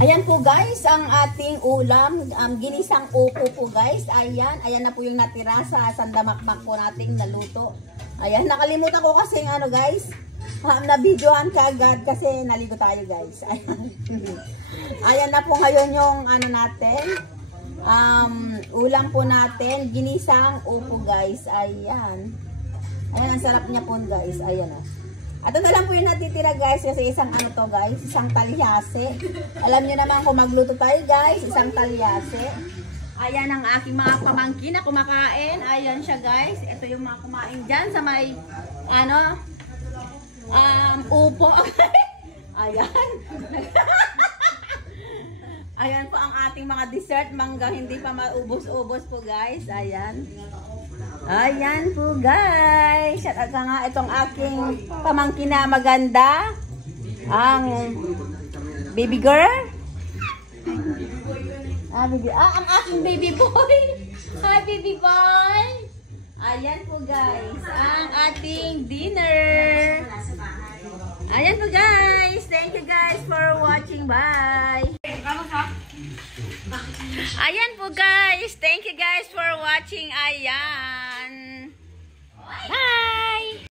Ayan po guys, ang ating ulam, ginisang upo po guys. Ayan na po yung natira sa sandamakmak po nating naluto. Ayan, nakalimutan ko kasi ano guys, na-videohan kaagad kasi naligo tayo guys. Ayan na po ngayon yung ano natin, ulam po natin, ginisang upo guys. Ayan, ang sarap niya po guys. Ayan o. At ito na lang po yung natitira guys kasi isang ano to guys, isang talyase. Alam nyo naman kung magluto tayo guys, isang talyase. Ayan ang aking mga pamangkin na kumakain. Ayan siya guys. Ito yung mga kumain dyan sa may ano, upo. Ayan. Ayan po ang ating mga dessert. Mangga hindi pa maubos-ubos po guys. Ayan. Ayan po guys. At nga itong aking pamangkin na maganda. Ang baby girl. Ang aking baby boy. Hi baby boy. Ayan po guys. Ang ating dinner. Ayan po guys. Thank you guys for watching. Bye. Ayan po guys. Thank you guys for watching. Ayan. Bye.